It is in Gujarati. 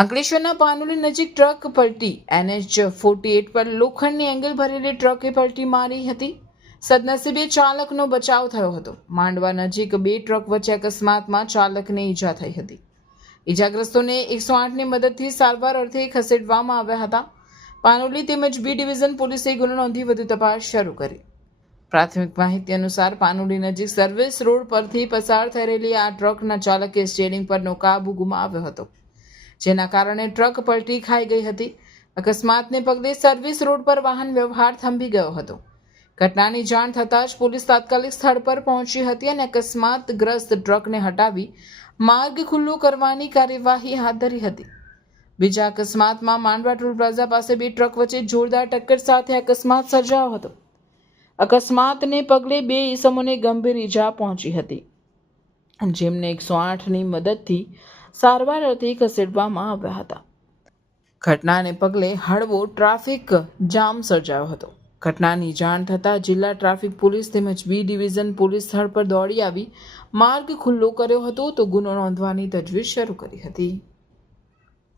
અંકલેશ્વરના પાનોલી નજીક ટ્રક પલટી, એનએચ ફોર્ટી એટ પર લોખંડની એંગલ ભરેલી ટ્રકે પલટી મારી હતી. સદનસીબે ચાલકનો બચાવ થયો હતો. માંડવા નજીક બે ટ્રક વચ્ચે અકસ્માતમાં ચાલકને ઈજા થઈ હતી. ઈજાગ્રસ્તોને એકસો આઠની મદદથી સારવાર અર્થે ખસેડવામાં આવ્યા હતા. પાનોલી તેમજ બી ડિવિઝન પોલીસે ગુનો નોંધી વધુ તપાસ શરૂ કરી. પ્રાથમિક માહિતી અનુસાર પાનોલી નજીક સર્વિસ રોડ પરથી પસાર થઈ રહેલી આ ટ્રકના ચાલકે સ્ટેરિંગ પરનો કાબુ ગુમાવ્યો હતો. જેના કારણે ટ્રક પલટી ખાઈ ગઈ હતી. અકસ્માતને પગલે સર્વિસ રોડ પર વાહન વ્યવહાર થંભી ગયો હતો. ઘટનાની જાણ થતાં જ પોલીસ તાત્કાલિક સ્થળ પર પહોંચી હતી અને અકસ્માતગ્રસ્ત ટ્રકને હટાવી માર્ગ ખુલ્લો કરવાની કાર્યવાહી હાથ ધરી હતી. બીજા અકસ્માતમાં માંડવા ટોલ પ્લાઝા પાસે બે ટ્રક વચ્ચે જોરદાર ટક્કર સાથે અકસ્માત સર્જાયો હતો. અકસ્માતને પગલે બે ઈસમોને ગંભીર ઈજા પહોંચી હતી. જેમને એકસો આઠની મદદથી સારવાર અર્થે ખસેડવામાં આવ્યા હતા. ઘટનાને પગલે હળવો ટ્રાફિક જામ સર્જાયો હતો. ઘટનાની જાણ થતાં જિલ્લા ટ્રાફિક પોલીસ તેમજ બી ડિવિઝન પોલીસ સ્થળ પર દોડી આવી. માર્ગ ખુલ્લો કર્યો હતો તો ગુનો નોંધવાની તજવીજ શરૂ કરી હતી.